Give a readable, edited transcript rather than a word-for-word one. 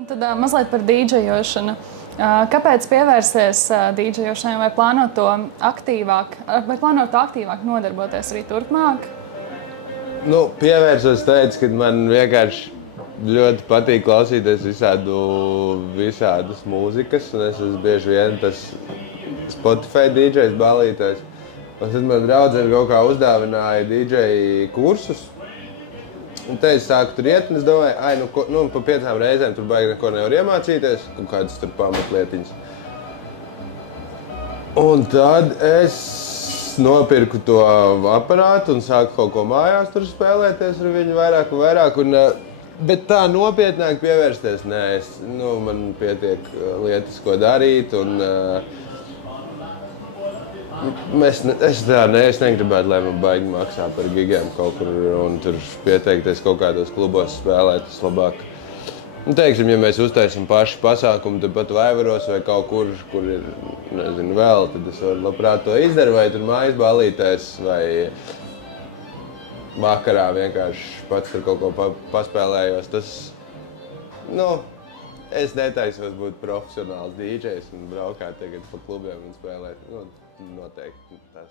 Un tad mazliet par dīdžejošanu. Kāpēc pievērsies dīdžejošanai vai plāno to aktīvāk nodarboties arī turpmāk? Nu, pievērsos teicu, ka man vienkārši ļoti patīk klausīties visādas mūzikas, un es esmu bieži vien tas Spotify DJs balītājs. Un tad man draudzene kaut kā uzdāvināja DJ kursus. Un te es sāku tur iet, un es domāju, pa 5 reizēm tur baigi neko nevar iemācīties, kaut kādas tur pamatlietiņas. Un tad es nopirku to aparātu un sāku kaut ko mājās tur spēlēties ar viņu vairāk un vairāk. Bet tā nopietnāk pievērsties, nē, man pietiek lietas, ko darīt. Es negribētu, lai man baigi maksā par gigiem kaut kur un tur pieteikties kaut kādos klubos spēlēt vislabāk. Teiksim, ja mēs uztaisim paši pasākumu tepat Vaivaros vai kaut kur ir, nezinu, vēl, tad es varu labprāt to izdarīt, vai tur mājas balītēs, vai vakarā vienkārši pats tur kaut ko paspēlējos. Es netaisos būt profesionāls DJs un braukāt tagad pa klubiem un spēlēt. Noteikti tas.